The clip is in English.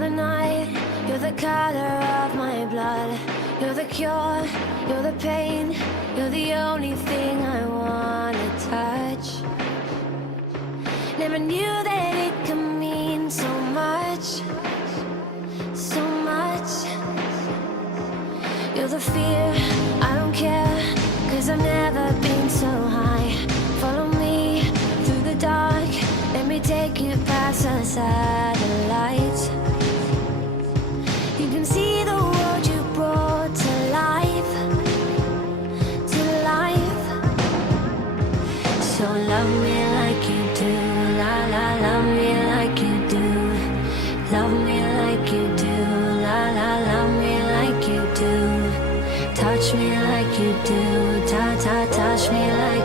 the night, you're the color of my blood. You're the cure, you're the pain, you're the only thing I wanna touch. Never knew that it could mean so much, so much. You're the fear, I don't care, 'cause I've never been so high. Follow me through the dark, let me take you past the satellites. You can see the world you brought to life, to life. So love me like you do, la la, love me like you do. Love me like you do, la la, love me like you do. Touch me like you do, ta ta, touch me like